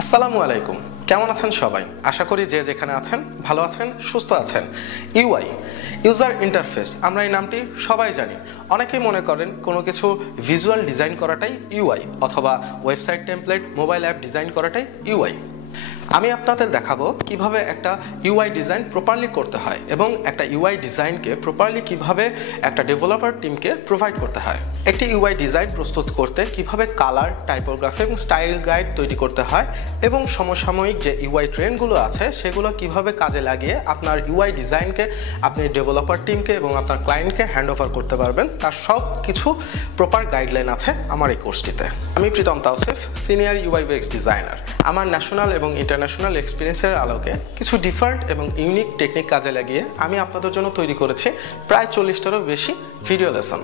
আসসালামু আলাইকুম, কেমন আছেন সবাই? আশা করি যে যেখানে আছেন ভালো আছেন, সুস্থ আছেন। ইউআই, ইউজার ইন্টারফেস, আমরা এই নামটি সবাই জানি। অনেকেই মনে করেন কোনো কিছু ভিজুয়াল ডিজাইন করাটাই ইউআই, অথবা website template, mobile app design করাটাই ইউআই। আমি আপনাদের দেখাবো কিভাবে একটা ইউআই ডিজাইন প্রপারলি করতে হয় এবং একটা ইউআই ডিজাইনকে প্রপারলি কিভাবে একটা ডেভেলপার টিমকে প্রোভাইড করতে হয়। একটি ইউআই ডিজাইন প্রস্তুত করতে কিভাবে কালার, টাইপোগ্রাফি এবং স্টাইল গাইড তৈরি করতে হয় এবং সমসাময়িক যে ইউআই ট্রেন্ডগুলো আছে সেগুলো কিভাবে কাজে লাগিয়ে আপনার ইউআই ডিজাইনকে আপনি ডেভেলপার টিমকে এবং আপনার ক্লায়েন্টকে হ্যান্ড ওভার করতে পারবেন, তার সব কিছু প্রপার গাইডলাইন আছে আমার এই কোর্সটিতে। আমি Pritam Tawsif, senior UI UX designer. আমার ন্যাশনাল এবং ইন্টারন্যাশনাল এক্সপিরিয়েন্সের আলোকে কিছু ডিফারেন্ট এবং ইউনিক টেকনিক কাজে লাগিয়ে আমি আপনাদের জন্য তৈরি করেছি প্রায় 40টারও বেশি ভিডিও লেসন।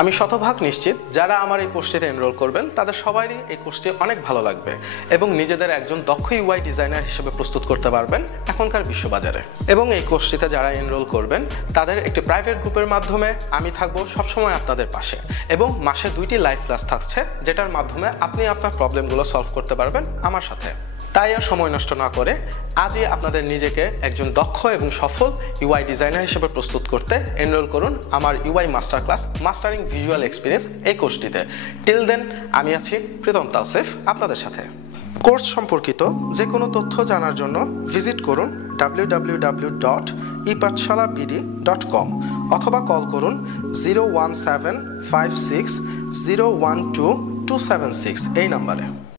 আমি শতভাগ নিশ্চিত যারা আমার এই কোর্সটিতে এনরোল করবেন তাদের সবারই এই কোর্সটি অনেক ভালো লাগবে এবং নিজেদের একজন দক্ষ ইউআই ডিজাইনার হিসেবে প্রস্তুত করতে পারবেন এখনকার বিশ্ববাজারে। এবং এই কোর্সটিতে যারা এনরোল করবেন তাদের একটি প্রাইভেট গ্রুপের মাধ্যমে আমি থাকবো সবসময় আপনাদের পাশে, এবং মাসে 2টি লাইভ ক্লাস থাকছে যেটার মাধ্যমে আপনি আপনার প্রবলেমগুলো সলভ করতে পারবেন আমার সাথে। তাই আর সময় নষ্ট না করে আজই আপনাদের নিজেকে একজন দক্ষ এবং সফল ইউআই ডিজাইনার হিসেবে প্রস্তুত করতে এনরোল করুন আমার UI master class mastering visual experience এই কোর্সটিতে। টিল দেন আমি আছি প্রীতম তাওসিফ আপনাদের সাথে। কোর্স সম্পর্কিত যে কোনো তথ্য জানার জন্য ভিজিট করুন www.EPaathshalaBD.com অথবা কল করুন 01756012276 এই নাম্বারে।